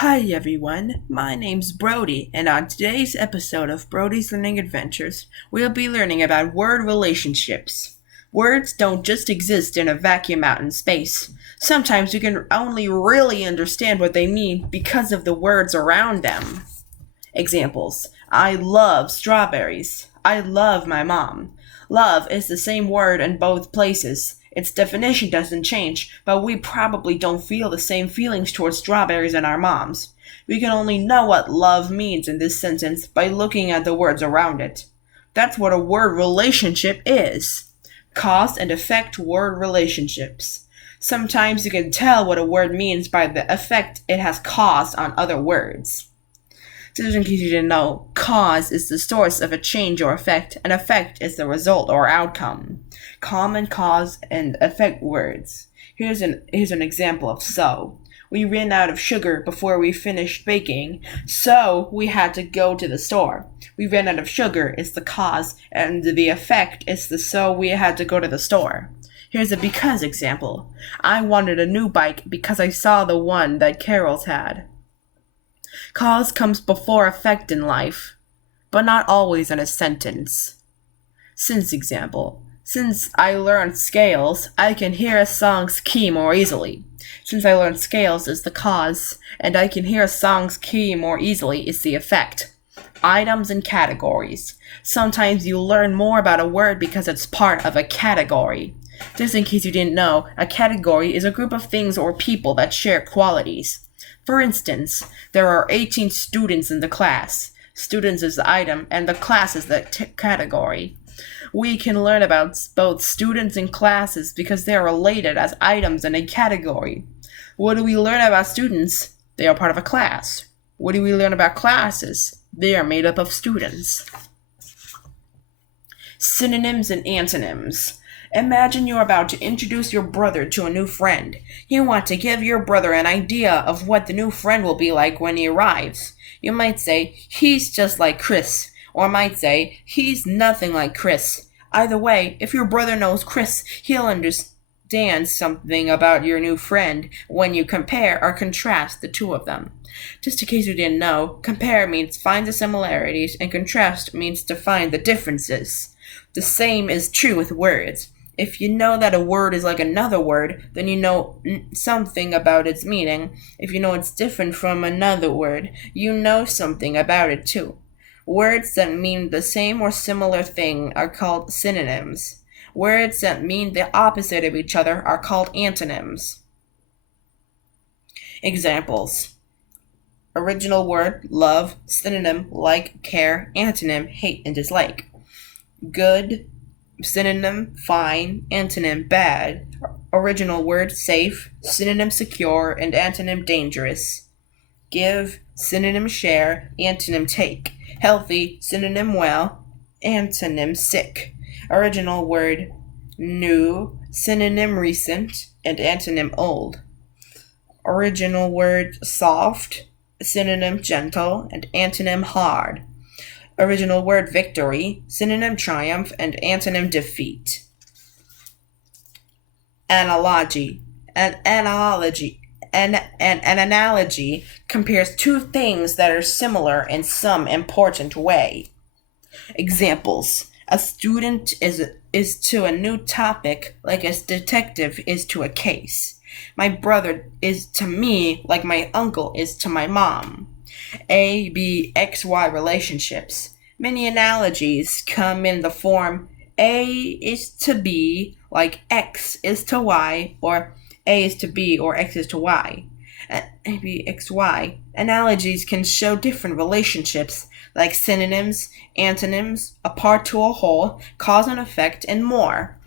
Hi everyone, my name's Brody, and on today's episode of Brody's Learning Adventures, we'll be learning about word relationships. Words don't just exist in a vacuum out in space. Sometimes you can only really understand what they mean because of the words around them. Examples: I love strawberries. I love my mom. Love is the same word in both places. Its definition doesn't change, but we probably don't feel the same feelings towards strawberries and our moms. We can only know what love means in this sentence by looking at the words around it. That's what a word relationship is. Cause and effect word relationships. Sometimes you can tell what a word means by the effect it has caused on other words. Just in case you didn't know, cause is the source of a change or effect, and effect is the result or outcome. Common cause and effect words. Here's an example of so. We ran out of sugar before we finished baking, so we had to go to the store. We ran out of sugar is the cause, and the effect is the so we had to go to the store. Here's a because example. I wanted a new bike because I saw the one that Carol's had. Cause comes before effect in life, but not always in a sentence. Since example. Since I learned scales, I can hear a song's key more easily. Since I learned scales is the cause, and I can hear a song's key more easily is the effect. Items and categories. Sometimes you learn more about a word because it's part of a category. Just in case you didn't know, a category is a group of things or people that share qualities. For instance, there are 18 students in the class. Students is the item, and the class is the category. We can learn about both students and classes because they are related as items in a category. What do we learn about students? They are part of a class. What do we learn about classes? They are made up of students. Synonyms and antonyms. Imagine you're about to introduce your brother to a new friend. You want to give your brother an idea of what the new friend will be like when he arrives. You might say, he's just like Chris, or might say, he's nothing like Chris. Either way, if your brother knows Chris, he'll understand something about your new friend when you compare or contrast the two of them. Just in case you didn't know, compare means find the similarities, and contrast means to find the differences. The same is true with words. If you know that a word is like another word, then you know something about its meaning. If you know it's different from another word, you know something about it too. Words that mean the same or similar thing are called synonyms. Words that mean the opposite of each other are called antonyms. Examples. Original word, love, synonym, like, care, antonym, hate and dislike. Good, synonym, fine, antonym, bad. Original word, safe, synonym, secure, and antonym, dangerous. Give, synonym, share, antonym, take. Healthy, synonym, well, antonym, sick. Original word, new, synonym, recent, and antonym, old. Original word, soft, synonym, gentle, and antonym, hard. Original word, victory, synonym, triumph, and antonym, defeat. Analogy. An analogy compares two things that are similar in some important way. Examples. A student is to a new topic like a detective is to a case. My brother is to me like my uncle is to my mom. A, B, X, Y relationships. Many analogies come in the form A is to B like X is to Y, or A is to B or X is to Y. A, B, X, Y. Analogies can show different relationships like synonyms, antonyms, a part to a whole, cause and effect, and more.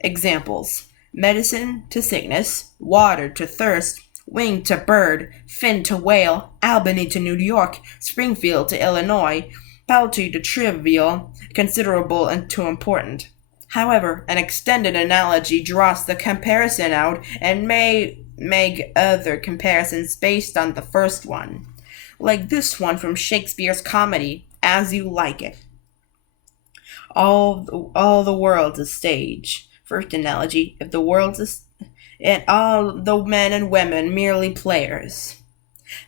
Examples. Medicine to sickness, water to thirst, wing to bird, fin to whale, Albany to New York, Springfield to Illinois, paltry to trivial, considerable and to important. However, an extended analogy draws the comparison out and may make other comparisons based on the first one, like this one from Shakespeare's comedy, As You Like It. All the world's a stage. First analogy, if the world's and all the men and women merely players.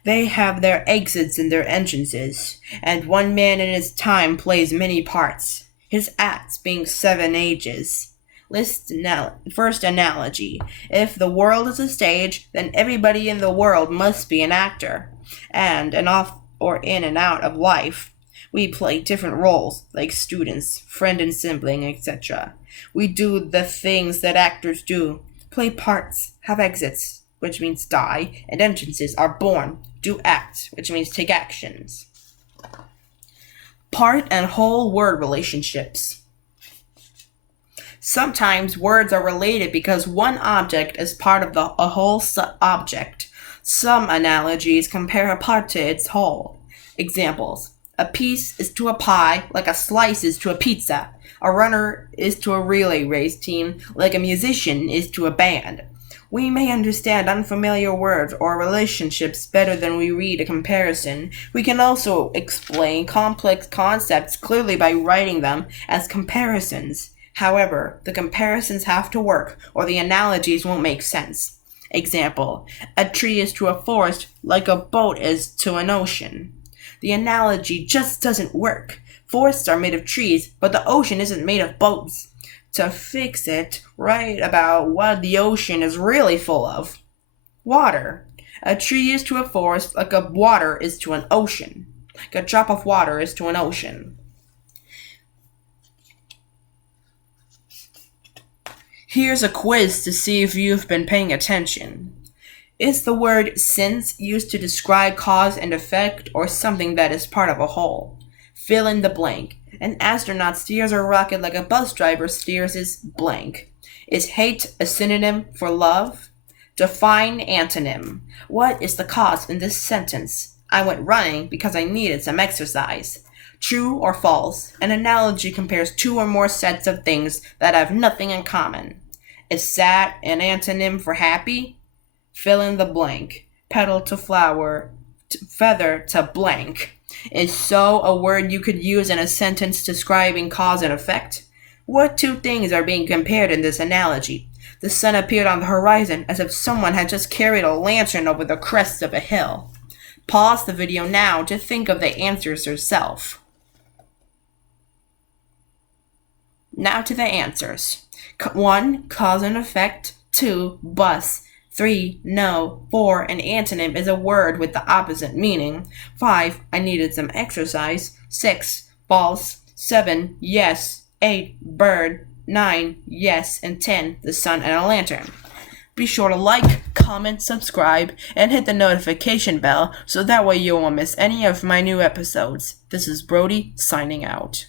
They have their exits and their entrances, and one man in his time plays many parts, his acts being 7 ages. First analogy. If the world is a stage, then everybody in the world must be an actor. And an off or in and out of life. We play different roles, like students, friend and sibling, etc. We do the things that actors do, play parts, have exits, which means die, and entrances are born, do act, which means take actions. Part and whole word relationships. Sometimes words are related because one object is part of a whole object. Some analogies compare a part to its whole. Examples. A piece is to a pie like a slice is to a pizza. A runner is to a relay race team like a musician is to a band. We may understand unfamiliar words or relationships better than we read a comparison. We can also explain complex concepts clearly by writing them as comparisons. However, the comparisons have to work or the analogies won't make sense. Example, a tree is to a forest like a boat is to an ocean. The analogy just doesn't work. Forests are made of trees, but the ocean isn't made of boats. To fix it, write about what the ocean is really full of. Water. A tree is to a forest like a water is to an ocean. Like a drop of water is to an ocean. Here's a quiz to see if you've been paying attention. Is the word since used to describe cause and effect or something that is part of a whole? Fill in the blank. An astronaut steers a rocket like a bus driver steers his blank. Is hate a synonym for love? Define antonym. What is the cause in this sentence? I went running because I needed some exercise. True or false? An analogy compares two or more sets of things that have nothing in common. Is sad an antonym for happy? Fill in the blank. Petal to flower, feather to blank. Is so a word you could use in a sentence describing cause and effect? What two things are being compared in this analogy? The sun appeared on the horizon as if someone had just carried a lantern over the crest of a hill. Pause the video now to think of the answers yourself. Now to the answers. 1. Cause and effect. 2. Bus. 3. No. 4. An antonym is a word with the opposite meaning. 5. I needed some exercise. 6. False. 7. Yes. 8. Bird. 9. Yes. And 10. The sun and a lantern. Be sure to like, comment, subscribe, and hit the notification bell so that way you won't miss any of my new episodes. This is Brody signing out.